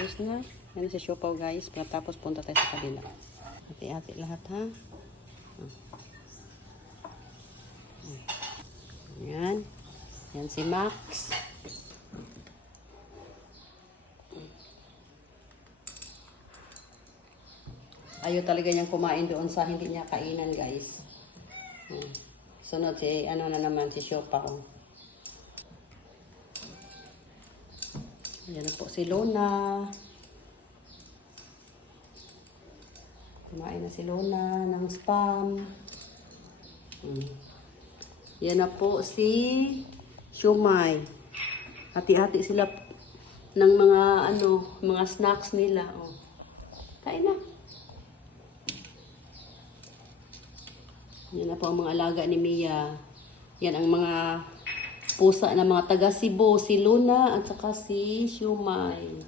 Ayos na. Yan si siopaw guys. Tapos punta tayo sa kabila. Hati-hati lahat ha. Yan. Yan si Max. Ayaw talaga niyang kumain doon sa hindi niya kainan, guys. Hmm. Sunod si, ano na naman, si Siopaw. Yan na po si Luna. Kumain na si Luna ng spam. Hmm. Yan na po si Shumay. Hati-hati sila ng mga ano, mga snacks nila. Oh. Kain na. Yan na po ang mga alaga ni Mia. Yan ang mga pusa na mga taga Cebu, si Luna at saka si Shumay.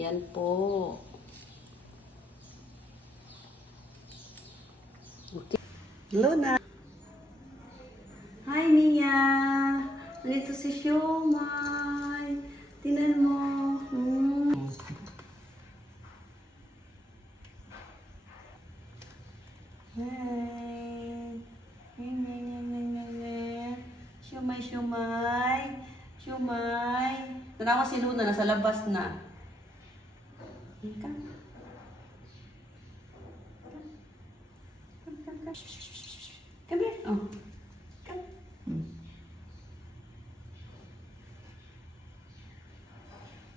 Yan po. Okay. Luna. Hi, Mia. Nandito si Shumay. Tinan mo. Hmm. Hi. Hi, hi, hi, hi, hi, hi. Shumay, shumay. Shumay. Tanawa si Luna, nasa labas na. Ika. Come here. Oh. Come.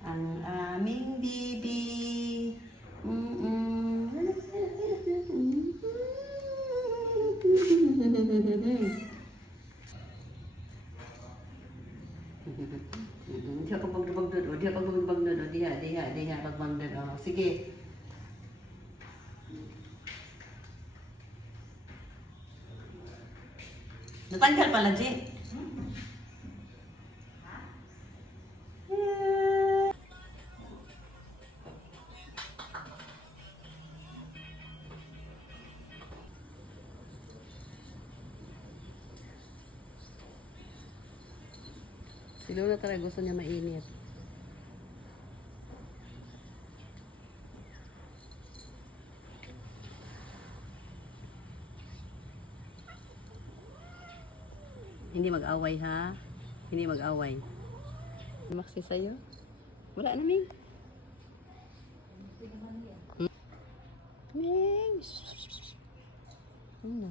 Ang aming bibi. Magdubag doon. Diha ka magdubag doon. Diha, diha, diha. Pagbang doon. Oh, sige. Natanggal pala, Ji. Si Lola talaga gusto niya mainit. Hindi mag-away ha. Hindi mag-away. Maxi sa'yo? Wala na, Ming. Ming! Ano?